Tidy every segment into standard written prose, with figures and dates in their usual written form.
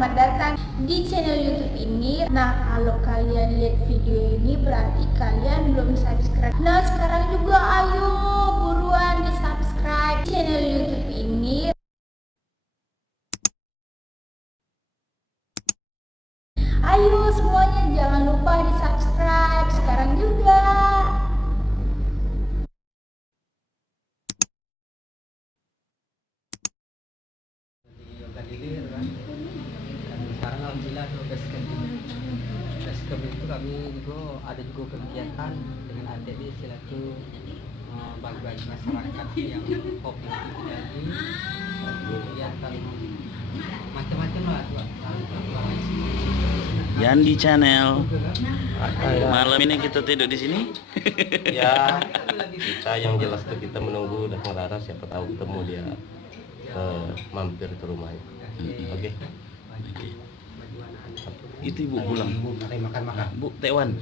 selamat datang di channel YouTube ini. Nah, kalau kalian lihat video ini berarti kalian belum subscribe. Nah, sekarang juga ayo buruan di subscribe channel YouTube ini. Ayo semuanya jangan lupa di subscribe sekarang juga. Yoga dilir kan. Dan sekarang alhamdulillah basecamp itu kami juga ada juga kegiatan dengan adik di silatu bagi-bagi masyarakat yang kopi jadi kegiatan macam-macam lah Yandi Channel. Malam ini kita tidur di sini. Ya, kita yang jelas tuh kita menunggu Datang Rara, siapa tahu ketemu dia mampir ke rumahnya. Oke. Itu ibu pulang. makan-makan. Bu Tewan.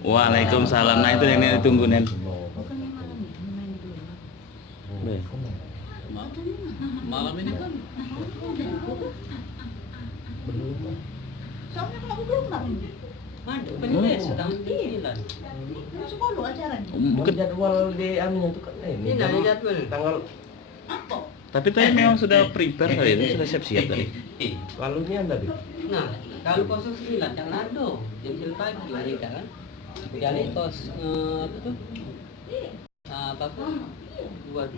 Waalaikumsalam. Nah itu yang nenek tunggu Nen. Malam ini kan Soalnya kalau belum nanti. Sedang tilan. Sekolah ajaran. bukan. Jadwal di anunya tuh kan Ini dari jadwal. tanggal Apa? Tapi tadi memang sudah prepare tadi itu sudah siap-siap tadi. lalunya ada di. Nah, kalau 09 jangan ada jam pagi mereka kan. Jadi kos apa tuh? Apa tuh? Buat